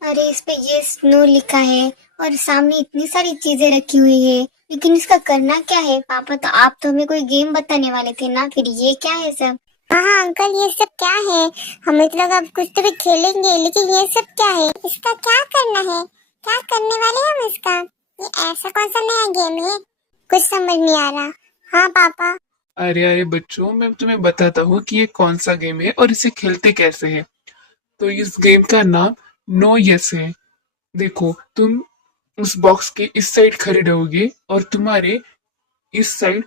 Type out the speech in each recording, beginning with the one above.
अरे इस पे यस नो लिखा है और सामने इतनी सारी चीजें रखी हुई है, लेकिन इसका करना क्या है? पापा तो आप तो हमें कोई गेम बताने वाले थे ना, फिर ये क्या है सब? हाँ हाँ अंकल, ये सब क्या है? हमें तो लगा अब कुछ तो भी खेलेंगे, लेकिन ये सब क्या है? इसका क्या करना है? क्या करने वाले हैं हम इसका? ये ऐसा कौन सा नया गेम है? कुछ समझ नहीं आ रहा। हाँ पापा। अरे अरे बच्चों, मैं तुम्हें बताता हूँ कि ये कौन सा गेम है और इसे खेलते कैसे है। तो इस गेम का नाम नो यस है। देखो, तुम उस बॉक्स के इस साइड खड़े रहोगे और तुम्हारे इस साइड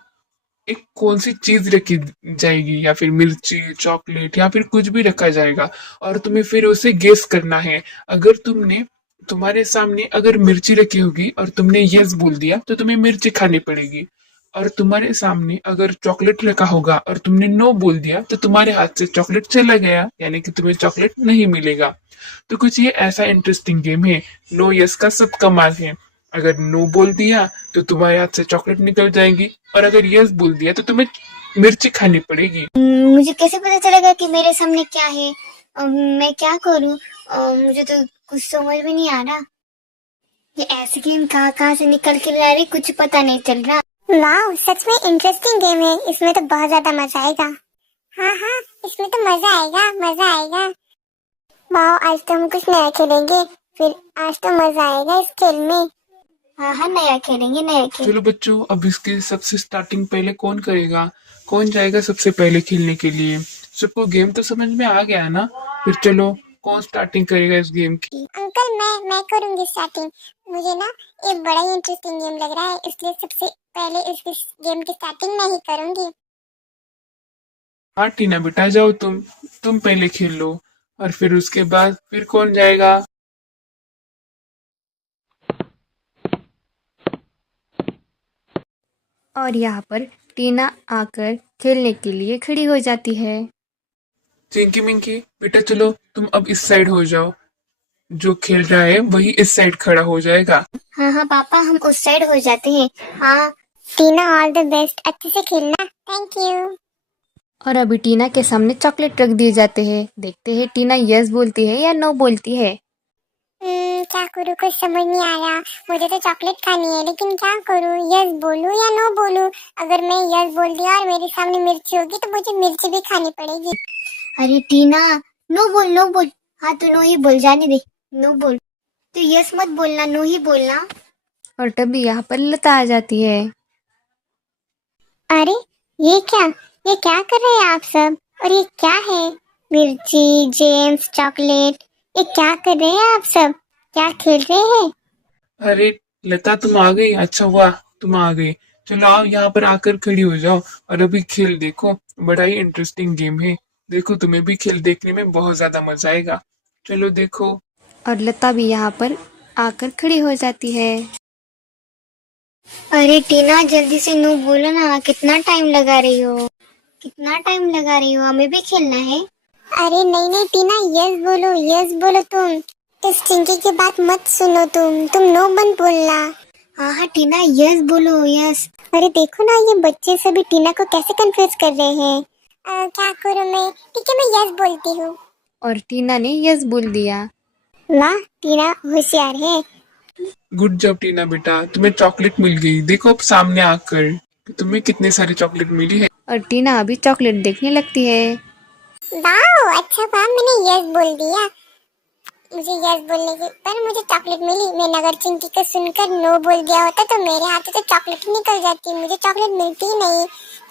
एक कौन सी चीज रखी जाएगी, या फिर मिर्ची, चॉकलेट, या फिर कुछ भी रखा जाएगा और तुम्हें फिर उसे गेस करना है। अगर तुम्हारे सामने अगर मिर्ची रखी होगी और तुमने यस बोल दिया तो तुम्हें मिर्ची खानी पड़ेगी। और तुम्हारे सामने अगर चॉकलेट रखा होगा और तुमने नो बोल दिया तो तुम्हारे हाथ से चॉकलेट चला गया, यानी कि तुम्हें चॉकलेट नहीं मिलेगा। तो कुछ ये ऐसा इंटरेस्टिंग गेम है। नो यस का सब कमाल है। अगर नो बोल दिया तो तुम्हारे हाथ से चॉकलेट निकल जाएगी, और अगर यस बोल दिया तो तुम्हें मिर्ची खानी पड़ेगी। मुझे कैसे पता चलेगा कि मेरे सामने क्या है? मैं क्या करूं? मुझे तो कुछ समझ में नहीं आ रहा। ये ऐसे गेम कहाँ कहाँ से निकल के ला रही, कुछ पता नहीं चल रहा। वाह, सच में इंटरेस्टिंग गेम है। इसमें तो बहुत ज्यादा मजा आएगा। हाँ हाँ, इसमें तो मजा आएगा, मजा आएगा। वाह, आज तो हम कुछ नया खेलेंगे। फिर आज तो मजा आएगा इस खेल में। हाँ हाँ, नया खेलेंगे, नया खेल। चलो बच्चों, अब इसके सबसे स्टार्टिंग पहले कौन करेगा? कौन जाएगा सबसे पहले खेलने के लिए? सबको गेम तो समझ में आ गया ना? फिर चलो, कौन स्टार्टिंग करेगा इस गेम की? अंकल, मैं करूंगी स्टार्टिंग। मुझे ना ये बड़ा ही इंटरेस्टिंग गेम लग रहा है, इसलिए सबसे पहले इस गेम की स्टार्टिंग मैं ही करूंगी। हाँ टीना बेटा, जाओ तुम पहले खेल लो, और फिर उसके बाद फिर कौन जाएगा? और यहाँ पर टीना आकर खेलने के लिए खड़ी हो जाती है। चिंकी मिंकी बेटा, चलो तुम अब इस साइड हो जाओ। जो खेल रहा है वही इस साइड खड़ा हो जाएगा। हाँ हाँ पापा, हम उस साइड हो जाते हैं। हाँ। टीना, ऑल द बेस्ट, अच्छे से खेलना। Thank you. और अभी टीना के सामने चॉकलेट रख दिए जाते हैं। देखते हैं टीना यस बोलती है या नो बोलती है। क्या करूँ, कुछ समझ नहीं आ रहा। मुझे तो चॉकलेट खानी है, लेकिन क्या करूँ? यस बोलूँ या नो बोलूँ? अगर मैं यस बोल दिया और मेरे सामने मिर्ची होगी तो मुझे मिर्ची भी खानी पड़ेगी। अरे टीना, नो बोल, नो बोल। हाँ तो नो ही बोल, जाने दे। नो बोल तो यस मत बोलना, नो ही बोलना। और तभी यहाँ पर लता आ जाती है। अरे ये क्या कर रहे हैं आप सब? और ये क्या है? मिर्ची, जेम्स, चॉकलेट, ये क्या कर रहे हैं आप सब? क्या खेल रहे हैं? अरे लता, तुम आ गई, अच्छा हुआ तुम आ गई। चलो आओ, यहाँ पर आकर खड़ी हो जाओ और अभी खेल देखो। बड़ा ही इंटरेस्टिंग गेम है। देखो, तुम्हें भी खेल देखने में बहुत ज्यादा मजा आएगा। चलो देखो। और लता भी यहाँ पर आकर खड़ी हो जाती है। अरे टीना, जल्दी से नो बोलो ना, कितना टाइम लगा रही हो? कितना टाइम लगा रही हो? हमें भी खेलना है। अरे नहीं नहीं टीना, यस बोलो, यस बोलो। तुम इस चिंकी की बात मत सुनो। तुम नो मत बोलना। हाँ हाँ टीना, यस बोलो, यस। अरे देखो ना, ये बच्चे सभी टीना को कैसे कंफ्यूज कर रहे हैं। क्या करूँ मैं? ठीक है, मैं यस बोलती हूँ। और टीना ने यस बोल दिया। वाह, टीना होशियार है। गुड जॉब टीना बेटा, तुम्हें चॉकलेट मिल गई। देखो अब सामने आकर कि तुम्हें कितने सारी चॉकलेट मिली है। और टीना अभी चॉकलेट देखने लगती है। वाह, अच्छा हुआ मैंने यस बोल दिया। मुझे यस बोलने की पर मुझे चॉकलेट मिली। मैंने अगर चिंकी को सुनकर नो बोल दिया होता तो मेरे हाथ से तो चॉकलेट ही निकल जाती। मुझे चॉकलेट मिलती ही नहीं।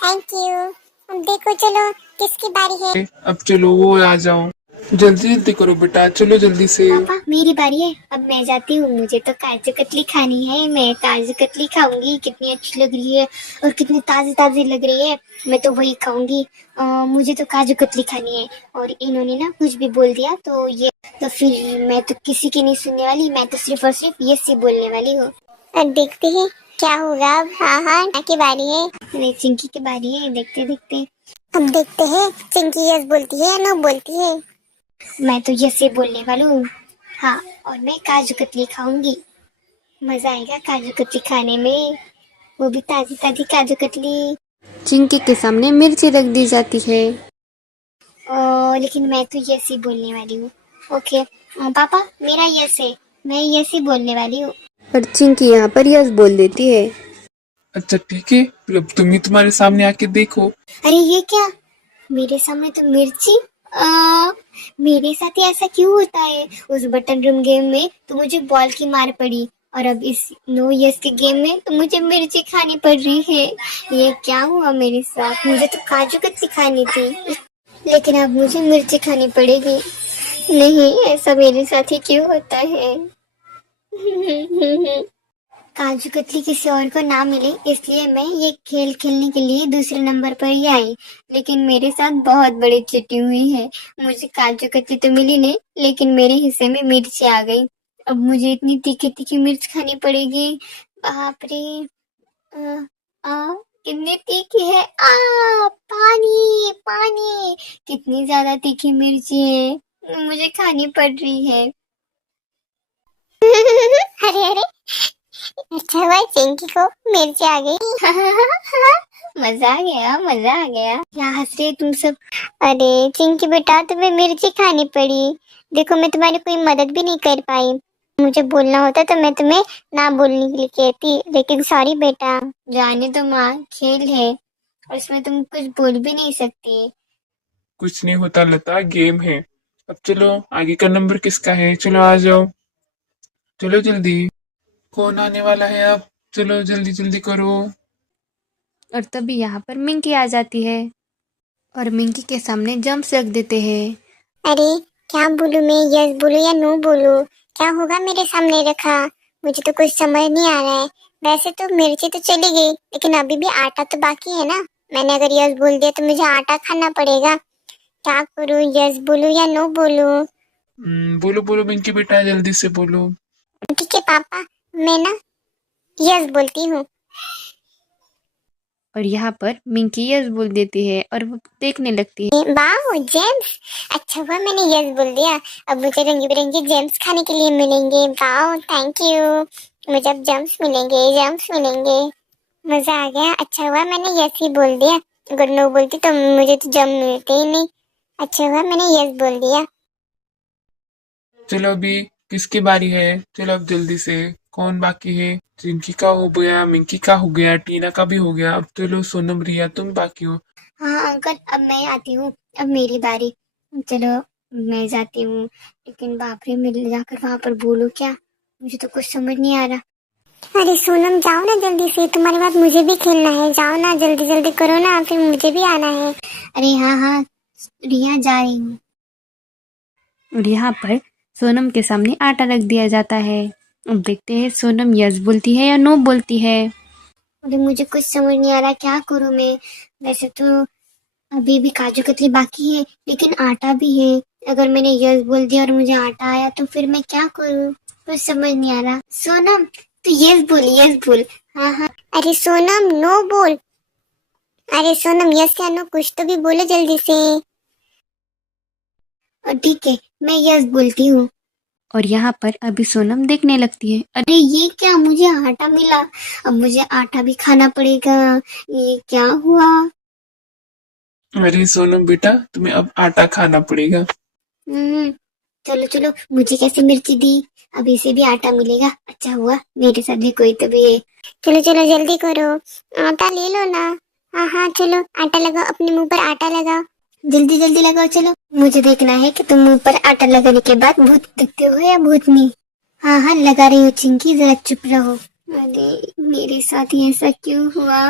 Thank you. अब देखो, चलो किसकी बारी है। अब चलो वो आ जाओ। जल्दी जल्दी करो बेटा, चलो जल्दी से। पापा, मेरी बारी है, अब मैं जाती हूँ। मुझे तो काजू कतली खानी है, मैं काजू कतली खाऊंगी। कितनी अच्छी लग रही है और कितनी ताजी ताजी लग रही है, मैं तो वही खाऊंगी। मुझे तो काजू कतली खानी है। और इन्होंने ना कुछ भी बोल दिया तो ये, तो फिर मैं तो किसी की नहीं सुनने वाली। मैं तो सिर्फ और सिर्फ ये सी बोलने वाली हूँ। अब देखते हैं क्या होगा। अब हाँ हाँ, की बारी है। अरे चिंकी की बारी है, देखते देखते। अब देखते हैं चिंकी यस बोलती है या नो बोलती है। मैं तो ये से बोलने वाली हूँ। हाँ, और मैं काजू कतली खाऊंगी। मजा आएगा काजू कतली खाने में, वो भी ताजी ताजी काजू कतली। चिंकी के सामने मिर्ची रख दी जाती है। लेकिन मैं तो यस ही बोलने वाली हूँ। ओके, पापा मेरा यस है, मैं यस ही बोलने वाली हूँ। और चिंकी यहाँ पर यस बोल देती है। अच्छा ठीक है, फिर अब तुम ही तुम्हारे सामने आके देखो। अरे ये क्या, मेरे सामने तो मिर्ची। मेरे साथ ही ऐसा क्यों होता है? उस बटन रूम गेम में तो मुझे बॉल की मार पड़ी, और अब इस नो यस के गेम में तो मुझे मिर्ची खानी पड़ रही है। ये क्या हुआ मेरे साथ? मुझे तो काजू कतली खानी थी, लेकिन अब मुझे मिर्ची खानी पड़ेगी। नहीं, ऐसा मेरे साथ ही क्यों होता है? काजू कतली किसी और को ना मिले, इसलिए मैं ये खेल खेलने के लिए दूसरे नंबर पर ही आई। लेकिन मेरे साथ बहुत बड़ी चिट्ठी हुई है। मुझे काजू कतली तो मिली नहीं, लेकिन मेरे हिस्से में मिर्ची आ गई। अब मुझे इतनी तीखी तीखी मिर्च खानी पड़ेगी। बाप रे। आ, आ, कितनी तीखी है। पानी पानी। कितनी ज्यादा तीखी मिर्ची है, मुझे खानी पड़ रही है। अरे अरे, अच्छा हुआ चिंकी को मिर्ची आ गई। मजा आ गया, मजा आ गया। क्या हंस रहे तुम सब? अरे चिंकी बेटा, तुम्हें मिर्ची खानी पड़ी। देखो मैं तुम्हारी कोई मदद भी नहीं कर पाई। मुझे बोलना होता तो मैं तुम्हें ना बोलने के लिए कहती, लेकिन सॉरी बेटा। जाने तो माँ, खेल है और इसमें तुम कुछ बोल भी नहीं सकती। कुछ नहीं होता लता, गेम है। अब चलो, आगे का नंबर किसका है? चलो आ जाओ, चलो जल्दी। कौन आने वाला है अब? चलो जल्दी जल्दी करो। और तभी यहाँ पर मिंकी आ जाती है और मिंकी के सामने जम्स रख देते हैं। अरे क्या बोलूं मैं, यस बोलूं या नो बोलूं? क्या होगा मेरे सामने रखा? मुझे तो कुछ समझ नहीं आ रहा है। वैसे तो मिर्ची तो चली गई, लेकिन अभी भी आटा तो बाकी है ना। मैंने अगर यस बोल दिया तो मुझे आटा खाना पड़ेगा। क्या करूं, यस बोलूं या नो बोलूं? बोलो बोलो मिंकी बेटा, जल्दी से बोलो। ठीक है पापा, मैं ना यस बोलती हूँ। और यहाँ पर मिंकी यस बोल देती है और वो देखने लगती है। वाह जेम्स, अच्छा हुआ मैंने यस बोल दिया। अब मुझे रंगी बिरंगे जेम्स खाने के लिए मिलेंगे। वाह थैंक यू, मुझे अब जेम्स मिलेंगे, जेम्स मिलेंगे। मजा आ गया। अच्छा हुआ मैंने यस ही बोल दिया। अगर नो बोलती तो मुझे तो जम मिलते ही नहीं। अच्छा हुआ मैंने यस बोल दिया। चलो अभी किसकी बारी है? चलो अब जल्दी से, कौन बाकी है? चिंकी का हो गया, मिंकी का हो गया, टीना का भी हो गया। अब चलो सोनम, रिया तुम बाकी हो। हाँ अंकल, अब मैं आती हूँ, अब मेरी बारी। चलो मैं जाती हूँ, लेकिन बाप रे, मिल जाकर वहां पर बोलो क्या? मुझे तो कुछ समझ नहीं आ रहा। अरे सोनम जाओ ना जल्दी से, तुम्हारे बाद मुझे भी खेलना है। जाओ ना जल्दी जल्दी करो ना, फिर मुझे भी आना है। अरे हाँ हाँ रिया, जा रही हूँ। और यहाँ पर सोनम के सामने आटा रख दिया जाता है। अब देखते हैं सोनम यस बोलती है या नो बोलती है। अरे मुझे कुछ समझ नहीं आ रहा, क्या करूँ मैं? वैसे तो अभी भी काजू कतली बाकी है, लेकिन आटा भी है। अगर मैंने यस बोल दिया और मुझे आटा आया तो फिर मैं क्या करूँ? कुछ समझ नहीं आ रहा। सोनम तो यस बोल, यस बोल। हाँ हाँ। अरे सोनम नो बोल। अरे सोनम यस या नो कुछ तो भी बोलो जल्दी से। ठीक है, मैं यस बोलती हूँ। और यहाँ पर अभी सोनम देखने लगती है। अरे ये क्या, मुझे आटा मिला। अब मुझे आटा भी खाना पड़ेगा। ये क्या हुआ? अरे सोनम बेटा, तुम्हें अब आटा खाना पड़ेगा। चलो चलो, मुझे कैसे मिर्ची दी? अब इसे भी आटा मिलेगा। अच्छा हुआ मेरे साथ भी कोई तो भी है। चलो चलो जल्दी करो, आटा ले लो ना। हाँ हाँ चलो, आटा लगाओ, अपने मुंह पर आटा लगाओ। जल्दी जल्दी लगाओ, चलो। मुझे देखना है कि तुम मुंह पर आटा लगाने के बाद भूत दिखते हो या भूतनी। हाँ हाँ लगा रही हूँ चिंकी, जरा चुप रहो। अरे मेरे साथ ही ऐसा क्यों हुआ?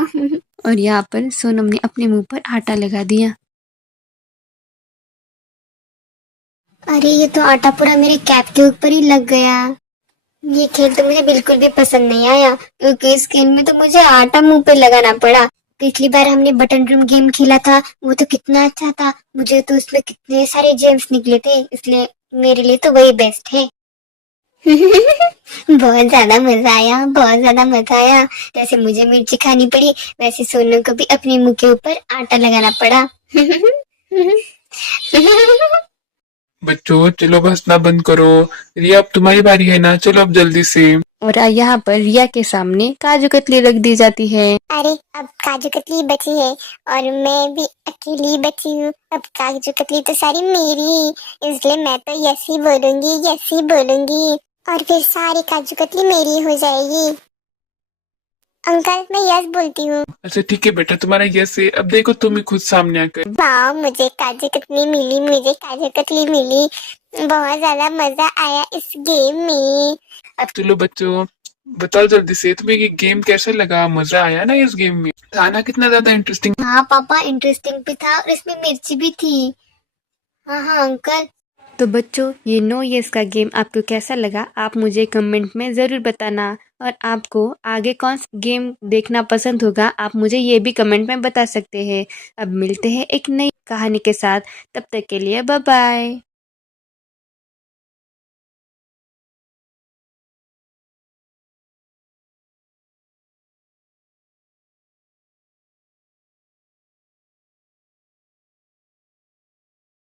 और यहाँ पर सोनम ने अपने मुंह पर आटा लगा दिया। अरे ये तो आटा पूरा मेरे कैप के ऊपर ही लग गया। ये खेल तो मुझे बिल्कुल भी पसंद नहीं आया, क्योंकि इस खेल में तो मुझे आटा मुंह पे लगाना पड़ा। पिछली बार हमने बटन रूम गेम खेला था, वो तो कितना अच्छा था। मुझे तो उसमें कितने सारे जेम्स निकले थे, इसलिए मेरे लिए तो वही बेस्ट है। बहुत ज्यादा मजा आया, बहुत ज्यादा मजा आया। जैसे मुझे मिर्ची खानी पड़ी, वैसे सोनू को भी अपने मुंह के ऊपर आटा लगाना पड़ा। बच्चों चलो, हंसना बंद करो। रिया अब तुम्हारी बारी है ना, चलो अब जल्दी से। और यहाँ पर रिया के सामने काजू कतली रख दी जाती है। अरे अब काजू कतली बची है और मैं भी अकेली बची हूँ। अब काजू कतली तो सारी मेरी, इसलिए मैं तो यस ही बोलूंगी, यस ही बोलूंगी और फिर सारी काजू कतली मेरी हो जाएगी। अंकल मैं यस बोलती हूँ। अच्छा ठीक है बेटा, तुम्हारा यस है। अब देखो तुम ही खुद सामने आकर। वाह मुझे काजू कतली मिली, मुझे काजू कतली मिली। बहुत ज्यादा मजा आया इस गेम में। चलो बच्चों, बताओ जल्दी से, तुम्हें ये गेम कैसा लगा? मजा आया ना इस गेम में? गाना कितना ज्यादा इंटरेस्टिंग। हाँ पापा, इंटरेस्टिंग भी था और इसमें मिर्ची भी थी। हाँ हाँ अंकल। तो बच्चों, ये नो यस का गेम आपको कैसा लगा आप मुझे कमेंट में ज़रूर बताना। और आपको आगे कौन सा गेम देखना पसंद होगा आप मुझे ये भी कमेंट में बता सकते हैं। अब मिलते हैं एक नई कहानी के साथ, तब तक के लिए बाय बाय।